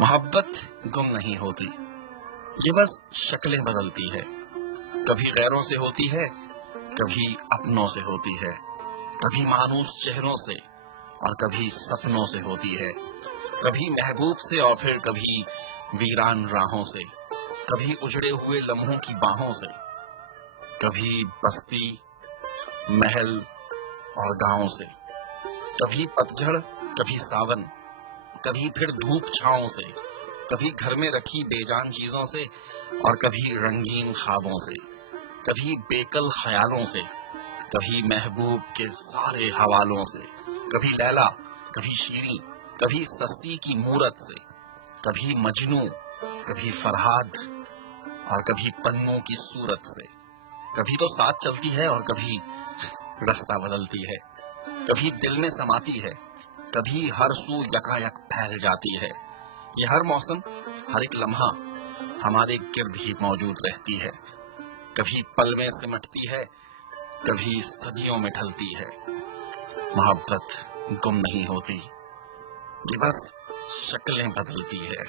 मोहब्बत गुम नहीं होती, ये बस शक्लें बदलती है। कभी गैरों से होती है, कभी अपनों से होती है, कभी मानूस चेहरों से और कभी सपनों से होती है, कभी महबूब से और फिर कभी वीरान राहों से, कभी उजड़े हुए लम्हों की बाहों से, कभी बस्ती महल और गांवों से, कभी पतझड़ कभी सावन, कभी फिर धूप छाओं से, कभी घर में रखी बेजान चीजों से और कभी रंगीन ख्वाबों से, कभी बेकल ख्यालों से, कभी महबूब के सारे हवालों से, कभी लैला, कभी शीरी, कभी सस्ती की मूरत से, कभी मजनू, कभी फरहाद और कभी पन्नों की सूरत से। कभी तो साथ चलती है और कभी रास्ता बदलती है, कभी दिल में समाती है, कभी हर सू यकायक फैल जाती है। ये हर मौसम, हर एक लम्हा हमारे गिर्द ही मौजूद रहती है। कभी पल में सिमटती है, कभी सदियों में ढलती है। मोहब्बत गुम नहीं होती, ये बस शक्लें बदलती है।